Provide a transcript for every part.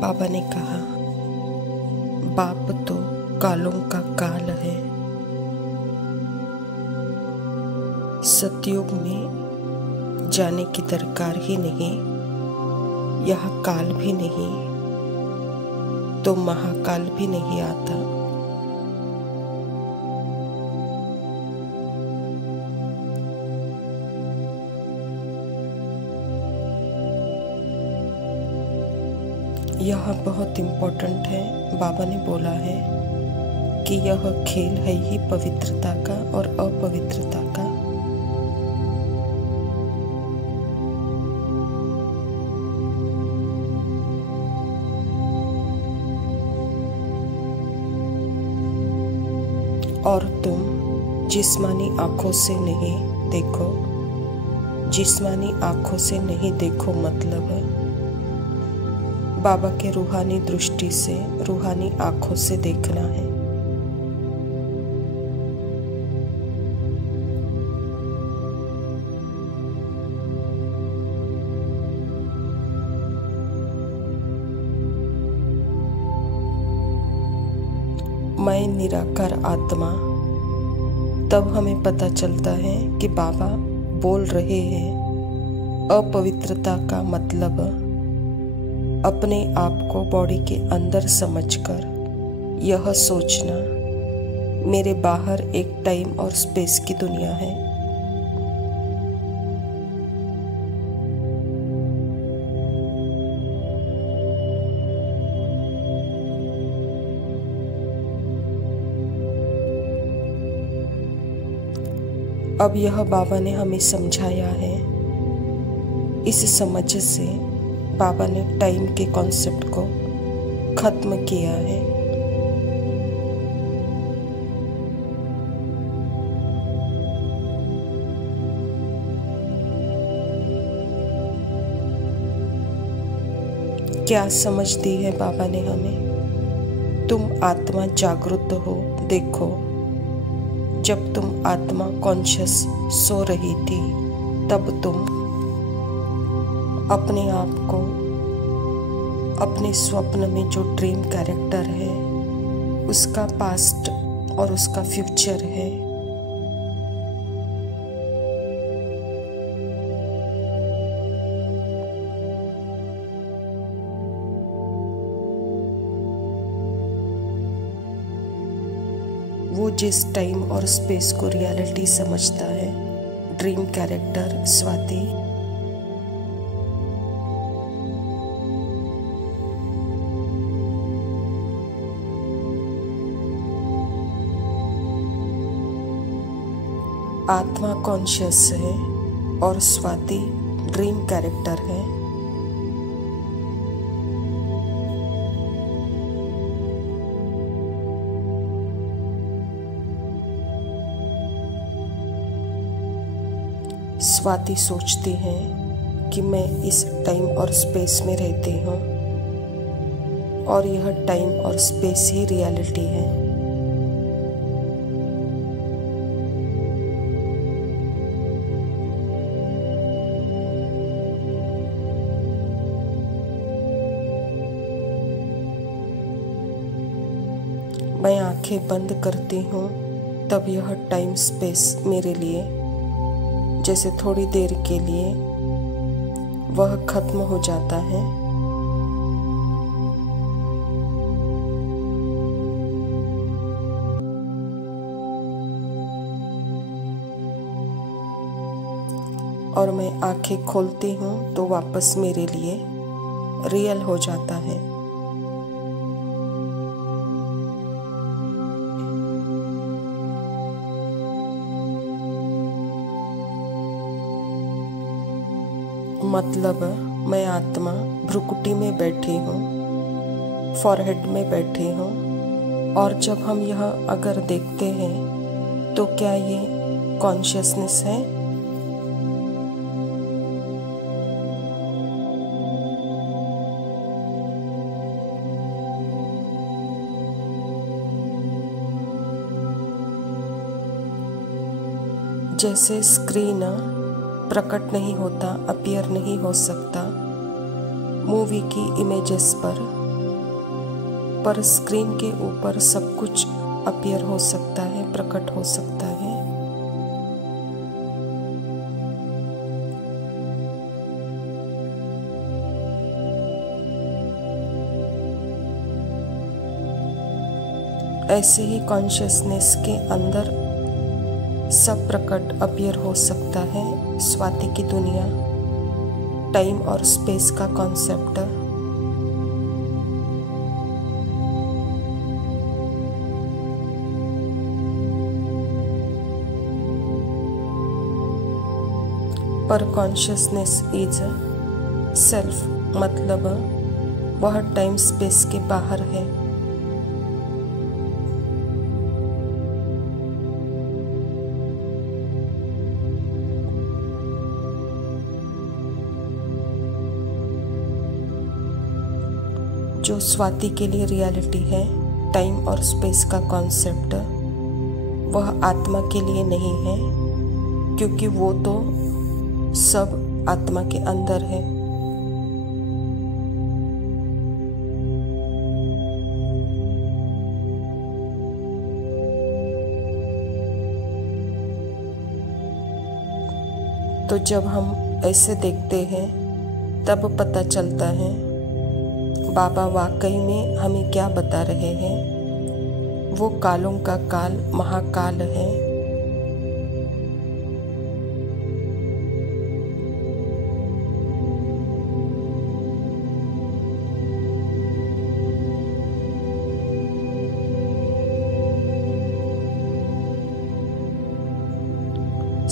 बाबा ने कहा, बाप तो कालों का काल है। सतयुग में जाने की दरकार ही नहीं, यह काल भी नहीं तो महाकाल भी नहीं आता। यह बहुत इम्पोर्टेंट है। बाबा ने बोला है कि यह खेल है ही पवित्रता का और अपवित्रता का। और तुम जिस्मानी आंखों से नहीं देखो, जिस्मानी आंखों से नहीं देखो मतलब बाबा के रूहानी दृष्टि से, रूहानी आंखों से देखना है। मैं निराकार आत्मा। तब हमें पता चलता है कि बाबा बोल रहे हैं। अपवित्रता का मतलब अपने आप को बॉडी के अंदर समझकर यह सोचना मेरे बाहर एक टाइम और स्पेस की दुनिया है। अब यह बाबा ने हमें समझाया है। इस समझ से बाबा ने टाइम के कॉन्सेप्ट को खत्म किया है। क्या समझ दी है बाबा ने हमें? तुम आत्मा जागृत हो। देखो, जब तुम आत्मा कॉन्शियस सो रही थी तब तुम अपने आप को अपने स्वप्न में जो ड्रीम कैरेक्टर है उसका पास्ट और उसका फ्यूचर है, वो जिस टाइम और स्पेस को रियलिटी समझता है, ड्रीम कैरेक्टर स्वाति, आत्मा कॉन्शियस है और स्वाति ड्रीम कैरेक्टर है। स्वाति सोचती है कि मैं इस टाइम और स्पेस में रहती हूँ और यह टाइम और स्पेस ही रियलिटी है। मैं आंखें बंद करती हूँ तब यह टाइम स्पेस मेरे लिए जैसे थोड़ी देर के लिए वह खत्म हो जाता है। और मैं आंखें खोलती हूँ तो वापस मेरे लिए रियल हो जाता है। मतलब मैं आत्मा भ्रुकुटी में बैठी हूँ, फॉरहेड में बैठी हूँ। और जब हम यह अगर देखते हैं तो क्या ये कॉन्शियसनेस है? जैसे स्क्रीन प्रकट नहीं होता, अपीयर नहीं हो सकता मूवी की इमेजेस पर, पर स्क्रीन के ऊपर सब कुछ अपीयर हो सकता है, प्रकट हो सकता है। ऐसे ही कॉन्शियसनेस के अंदर सब प्रकट अपीयर हो सकता है। स्वाति की दुनिया, टाइम और स्पेस का कॉन्सेप्ट, पर कॉन्शियसनेस इज सेल्फ, मतलब वह टाइम स्पेस के बाहर है। जो स्वाति के लिए रियलिटी है, टाइम और स्पेस का कॉन्सेप्ट, वह आत्मा के लिए नहीं है, क्योंकि वो तो सब आत्मा के अंदर है। तो जब हम ऐसे देखते हैं तब पता चलता है बाबा वाकई में हमें क्या बता रहे हैं। वो कालों का काल महाकाल है।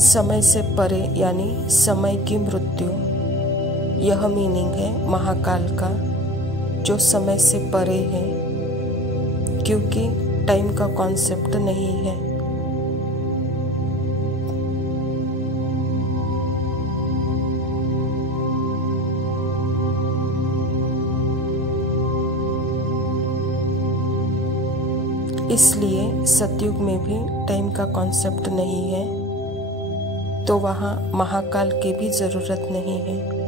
समय से परे यानी समय की मृत्यु, यह मीनिंग है महाकाल का, जो समय से परे है, क्योंकि टाइम का कॉन्सेप्ट नहीं है। इसलिए सतयुग में भी टाइम का कॉन्सेप्ट नहीं है, तो वहाँ महाकाल की भी जरूरत नहीं है।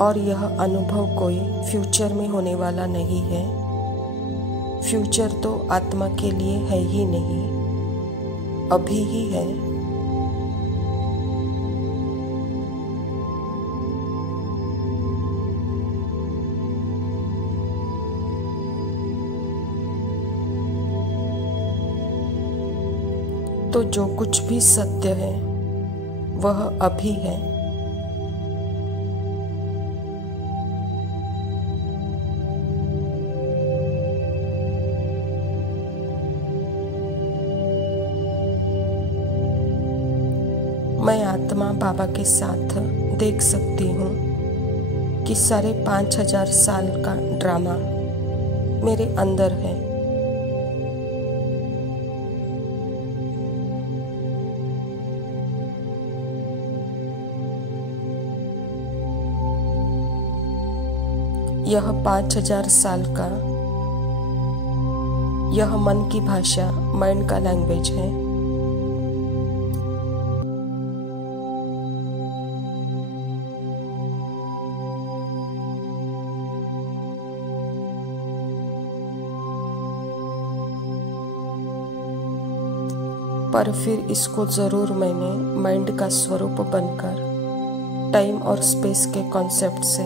और यह अनुभव कोई फ्यूचर में होने वाला नहीं है। फ्यूचर तो आत्मा के लिए है ही नहीं, अभी ही है। तो जो कुछ भी सत्य है वह अभी है। मैं आत्मा बाबा के साथ देख सकती हूँ कि 5,500 साल का ड्रामा मेरे अंदर है। यह 5,000 साल का, यह मन की भाषा, माइंड का लैंग्वेज है। पर फिर इसको जरूर मैंने माइंड का स्वरूप बनकर टाइम और स्पेस के कॉन्सेप्ट से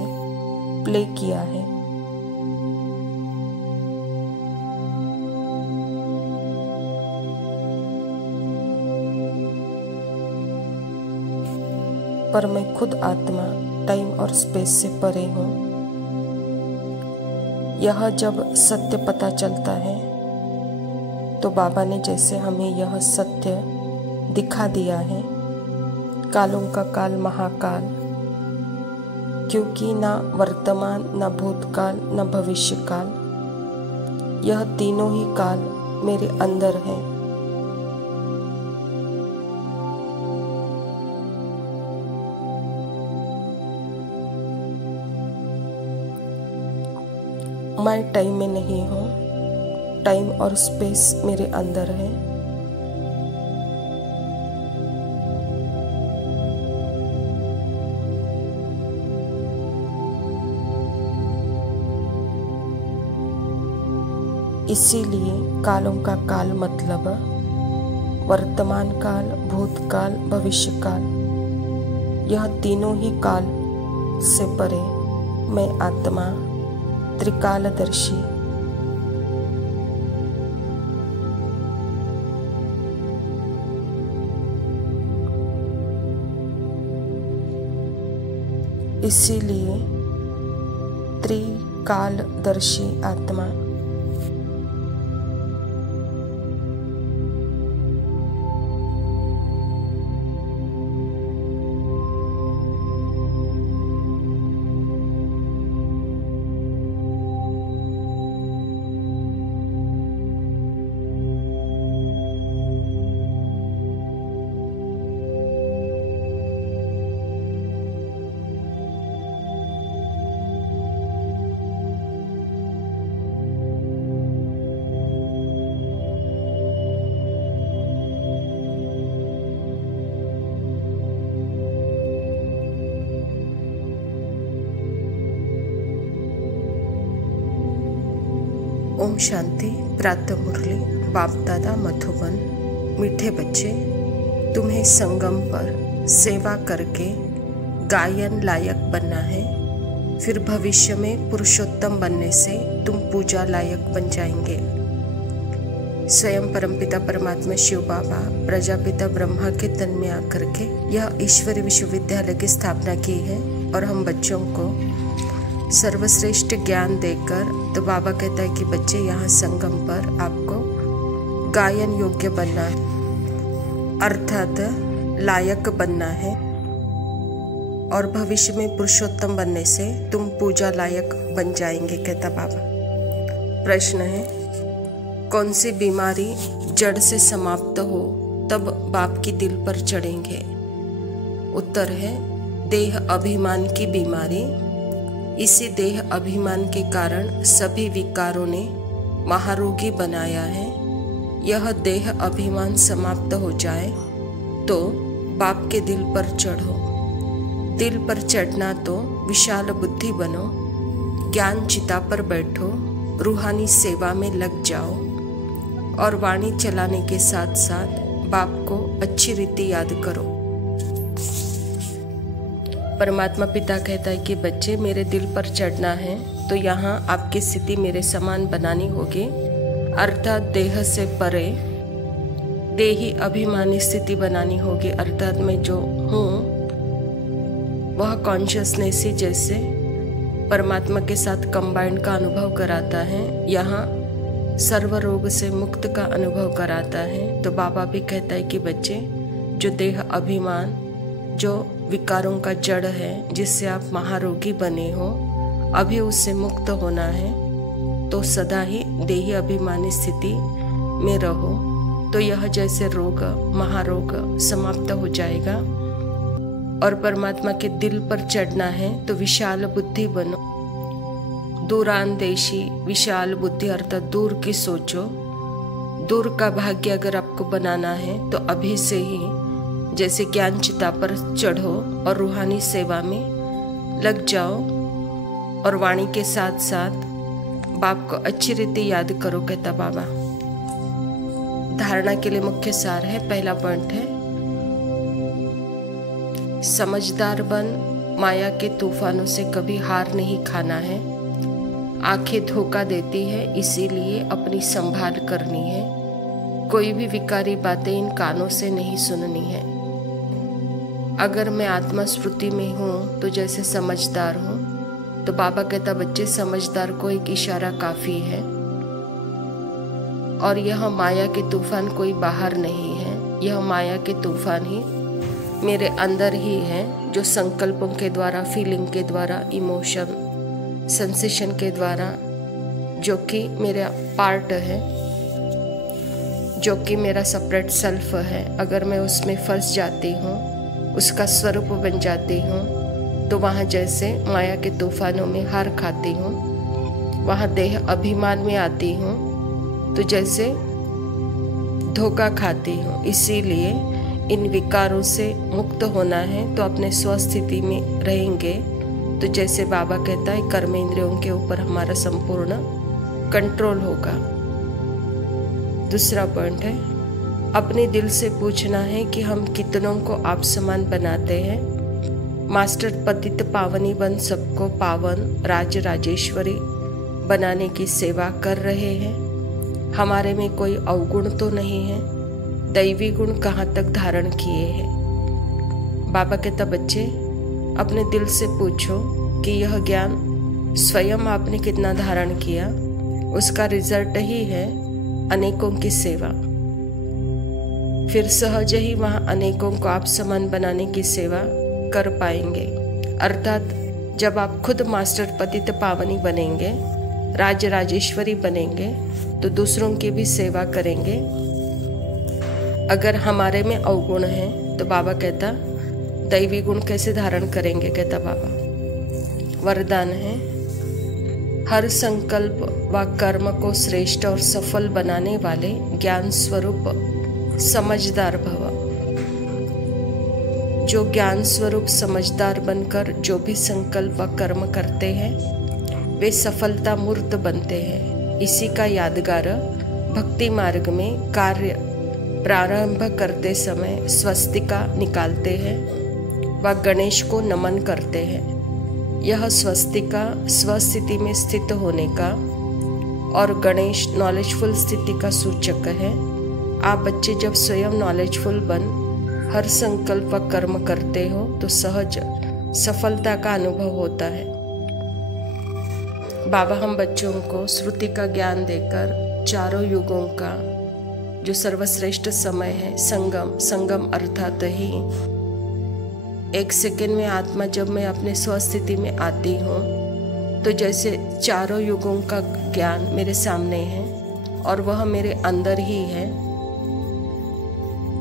प्ले किया है। पर मैं खुद आत्मा टाइम और स्पेस से परे हूँ। यह जब सत्य पता चलता है तो बाबा ने जैसे हमें यह सत्य दिखा दिया है, कालों का काल महाकाल, क्योंकि ना वर्तमान, न भूतकाल, न भविष्य काल, यह तीनों ही काल मेरे अंदर है। मैं टाइम में नहीं हूँ, टाइम और स्पेस मेरे अंदर है। इसीलिए कालों का काल मतलब वर्तमान काल, भूतकाल, भविष्य काल, यह तीनों ही काल से परे मैं आत्मा त्रिकालदर्शी, इसीलिए त्रिकालदर्शी आत्मा। ओम शांति। प्रातः मुरली। बाप दादा मधुबन। मीठे बच्चे, तुम्हें संगम पर सेवा करके गायन लायक बनना है, फिर भविष्य में पुरुषोत्तम बनने से तुम पूजा लायक बन जाएंगे। स्वयं परमपिता परमात्मा शिव बाबा प्रजापिता ब्रह्मा के तन में आकर के यह ईश्वरीय विश्वविद्यालय की स्थापना की है और हम बच्चों को सर्वश्रेष्ठ ज्ञान देकर, तो बाबा कहता है कि बच्चे यहाँ संगम पर आपको गायन योग्य बनना, अर्थात लायक बनना है, और भविष्य में पुरुषोत्तम बनने से तुम पूजा लायक बन जाएंगे, कहता बाबा। प्रश्न है, कौन सी बीमारी जड़ से समाप्त हो तब बाप की दिल पर चढ़ेंगे? उत्तर है, देह अभिमान की बीमारी। इसी देह अभिमान के कारण सभी विकारों ने महारोगी बनाया है। यह देह अभिमान समाप्त हो जाए तो बाप के दिल पर चढ़ो। दिल पर चढ़ना तो विशाल बुद्धि बनो, ज्ञान चिता पर बैठो, रूहानी सेवा में लग जाओ और वाणी चलाने के साथ साथ बाप को अच्छी रीति याद करो। परमात्मा पिता कहता है कि बच्चे, मेरे दिल पर चढ़ना है तो यहाँ आपकी स्थिति मेरे समान बनानी होगी, अर्थात देह से परे देही अभिमानी स्थिति बनानी होगी। अर्थात मैं जो हूँ वह कॉन्शियसनेस ही जैसे परमात्मा के साथ कंबाइंड का अनुभव कराता है, यहाँ सर्व रोग से मुक्त का अनुभव कराता है। तो बाबा भी कहता है कि बच्चे, जो देह अभिमान, जो विकारों का जड़ है, जिससे आप महारोगी बने हो, अभी उससे मुक्त होना है तो सदा ही देही अभिमानी स्थिति में रहो, तो यह जैसे रोग, महारोग समाप्त हो जाएगा। और परमात्मा के दिल पर चढ़ना है तो विशाल बुद्धि बनो। दूरांदेशी विशाल बुद्धि अर्थात दूर की सोचो। दूर का भाग्य अगर आपको बनाना है तो अभी से ही जैसे ज्ञान चिता पर चढ़ो और रूहानी सेवा में लग जाओ और वाणी के साथ साथ बाप को अच्छी रीति याद करो, कहता बाबा। धारणा के लिए मुख्य सार है, पहला पॉइंट है, समझदार बन, माया के तूफानों से कभी हार नहीं खाना है। आंखें धोखा देती है, इसीलिए अपनी संभाल करनी है। कोई भी विकारी बातें इन कानों से नहीं सुननी है। अगर मैं आत्मा स्मृति में हूँ तो जैसे समझदार हूँ, तो बाबा कहता बच्चे, समझदार को एक इशारा काफी है। और यह माया के तूफान कोई बाहर नहीं है, यह माया के तूफान ही मेरे अंदर ही है, जो संकल्पों के द्वारा, फीलिंग के द्वारा, इमोशन, सेंसेशन के द्वारा, जो कि मेरा पार्ट है, जो कि मेरा सेपरेट सेल्फ है, अगर मैं उसमें फंस जाती हूँ, उसका स्वरूप बन जाती हूँ, तो वहाँ जैसे माया के तूफानों में हार खाती हूँ, वहाँ देह अभिमान में आती हूँ, तो जैसे धोखा खाती हूँ। इसीलिए इन विकारों से मुक्त होना है तो अपने स्वस्थिति में रहेंगे। तो जैसे बाबा कहता है कर्मेंद्रियों के ऊपर हमारा संपूर्ण कंट्रोल होगा। दूसरा पॉइंट है, अपने दिल से पूछना है कि हम कितनों को आप समान बनाते हैं। मास्टर पतित पावनी बन सबको पावन राज राजेश्वरी बनाने की सेवा कर रहे हैं। हमारे में कोई अवगुण तो नहीं है, दैवी गुण कहाँ तक धारण किए हैं। बाबा कहता बच्चे अपने दिल से पूछो कि यह ज्ञान स्वयं आपने कितना धारण किया। उसका रिजल्ट ही है अनेकों की सेवा। फिर सहज ही वहाँ अनेकों को आप समान बनाने की सेवा कर पाएंगे। अर्थात जब आप खुद मास्टर पतित पावनी बनेंगे, राज राजेश्वरी बनेंगे, तो दूसरों की भी सेवा करेंगे। अगर हमारे में अवगुण है तो बाबा कहता दैवी गुण कैसे धारण करेंगे। कहता बाबा वरदान है, हर संकल्प व कर्म को श्रेष्ठ और सफल बनाने वाले ज्ञान स्वरूप समझदार भव। जो ज्ञान स्वरूप समझदार बनकर जो भी संकल्प व कर्म करते हैं वे सफलता मूर्त बनते हैं। इसी का यादगार भक्ति मार्ग में कार्य प्रारंभ करते समय स्वस्तिका निकालते हैं व गणेश को नमन करते हैं। यह स्वस्तिका स्वस्थिति में स्थित होने का और गणेश नॉलेजफुल स्थिति का सूचक है। आप बच्चे जब स्वयं नॉलेजफुल बन हर संकल्प व कर्म करते हो तो सहज सफलता का अनुभव होता है। बाबा हम बच्चों को श्रुति का ज्ञान देकर चारों युगों का जो सर्वश्रेष्ठ समय है संगम अर्थात ही एक सेकंड में आत्मा जब मैं अपने स्वस्थिति में आती हूँ तो जैसे चारों युगों का ज्ञान मेरे सामने है और वह मेरे अंदर ही है।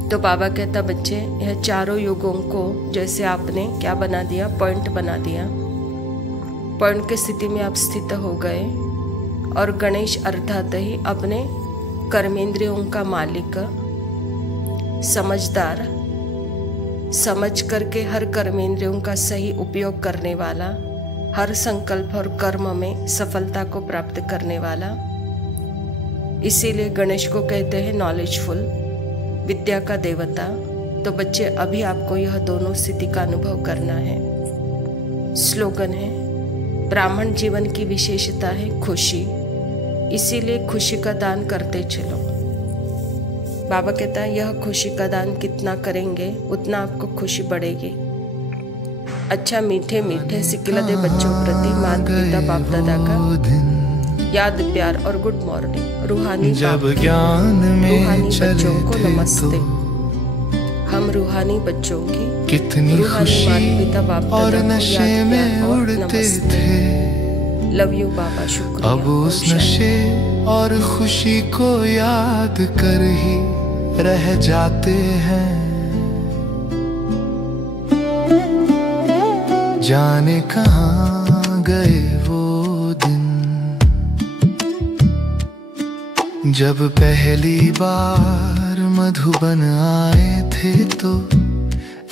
तो बाबा कहता बच्चे यह चारों युगों को जैसे आपने क्या बना दिया, पॉइंट बना दिया। पॉइंट की स्थिति में आप स्थित हो गए और गणेश अर्थात ही अपने कर्मेंद्रियों का मालिक समझदार समझ करके हर कर्मेंद्रियों का सही उपयोग करने वाला, हर संकल्प और कर्म में सफलता को प्राप्त करने वाला। इसीलिए गणेश को कहते हैं नॉलेजफुल, विद्या का देवता। तो बच्चे अभी आपको यह दोनों स्थिति का अनुभव करना है। स्लोगन है, ब्राह्मण जीवन की विशेषता है खुशी, इसीलिए खुशी का दान करते चलो। बाबा कहता है यह खुशी का दान कितना करेंगे उतना आपको खुशी बढ़ेगी। अच्छा मीठे मीठे सिकिलदे बच्चों प्रति माता पिता बाप दादा का याद प्यार और गुड मॉर्निंग। रूहानी बच्चों को नमस्ते। हम रूहानी बच्चों की कितनी रूहानी माता पिता बाप और दादा को नशे याद में प्यार और उड़ते नमस्ते। थे। लव यू बाबा, शुक्रिया। अब उस नशे और खुशी को याद कर ही रह जाते हैं। जाने कहाँ गए वो दिन जब पहली बार मधुबन आए थे, तो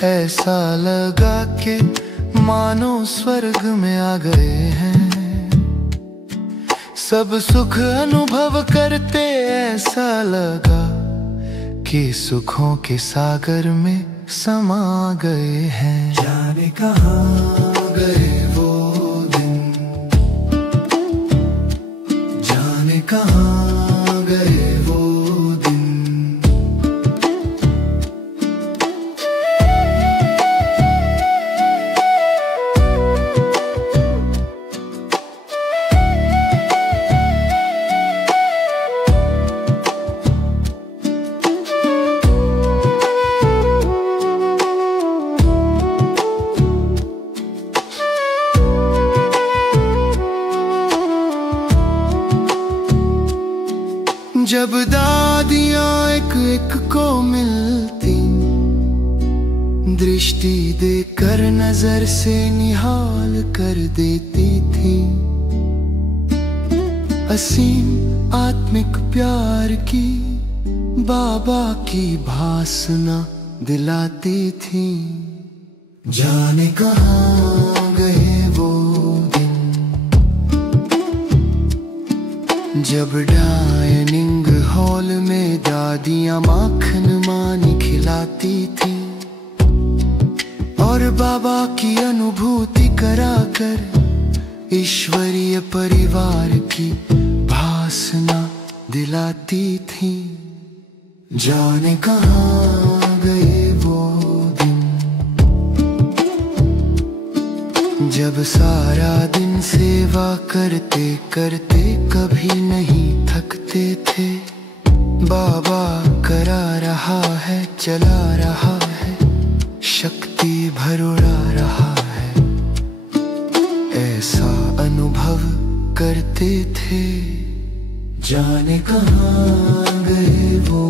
ऐसा लगा कि मानो स्वर्ग में आ गए हैं। सब सुख अनुभव करते ऐसा लगा कि सुखों के सागर में समा गए हैं। जाने कहाँ गए वो दिन, जाने कहाँ गए वो दिन। जब दादियां एक एक को मिलती, दृष्टि देकर नजर से निहाल कर देती थी। असीम आत्मिक प्यार की बाबा की भासना दिलाती थी। जाने कहाँ गए वो दिन जब डाइनिंग हॉल में दादियाँ माखन मानी खिलाती थी और बाबा की अनुभूति कराकर ईश्वरीय परिवार की भासना दिलाती थी। जाने कहाँ गए वो दिन जब सारा दिन सेवा करते करते कभी नहीं थकते थे। बाबा करा रहा है, चला रहा है, शक्ति भरोड़ा रहा है, ऐसा अनुभव करते थे। जाने कहाँ गए वो